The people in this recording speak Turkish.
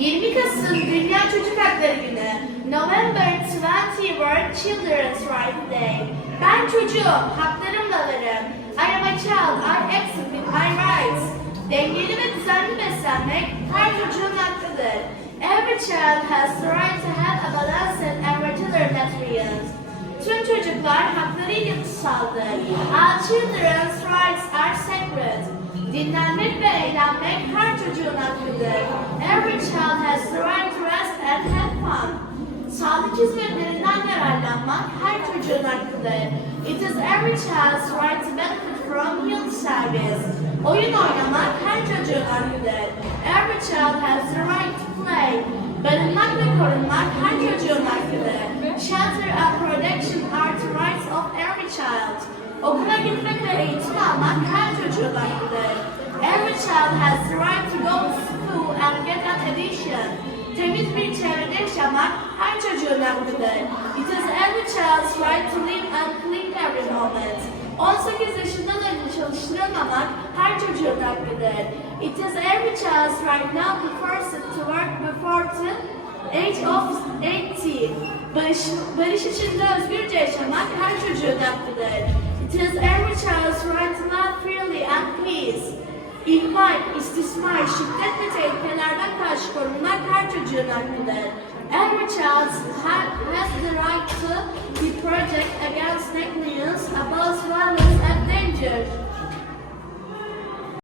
20 Kasım Dünya Çocuk Hakları Günü. November 20 World Children's Rights Day. Ben çocuğum, haklarımla varım. I am a child, I exist with my rights. Dengeli ve düzenli beslenmek her çocuğun hakkıdır. Every child has the right to have a balanced and regular nutrients. Tüm çocuklar haklarıyla kutsaldır. All children's rights are sacred. Dinlenmek ve eğlenmek her çocuğun hakkıdır. Every child has the right to rest and have fun. Sağlık hizmetlerinden yararlanmak her çocuğun hakkıdır. It is every child's right to benefit from health service. Oyun oynamak her çocuğun hakkıdır. Every child has the right to play. Barınmak ve korunmak her çocuğun hakkıdır. Shelter and protection are the rights of every child. Okula gitmek ve eğitim almak her çocuğun hakkıdır. Every child has the right to go to school and get an education. Temiz bir yaşamak her çocuğun hakkıdır. It is every child's right to live and clean every moment. 18 yaşından önce çalıştırılmamak her çocuğun hakkıdır. It is every child's right now force it to work before the age of 18. Barış, barış içinde özgürce yaşamak her çocuğun hakkıdır. It is every child's right to love freely and peace. İhmal, istismar, şiddet ve tehlikelerden karşı korunmak her çocuğun hakkıdır. Child has the right to be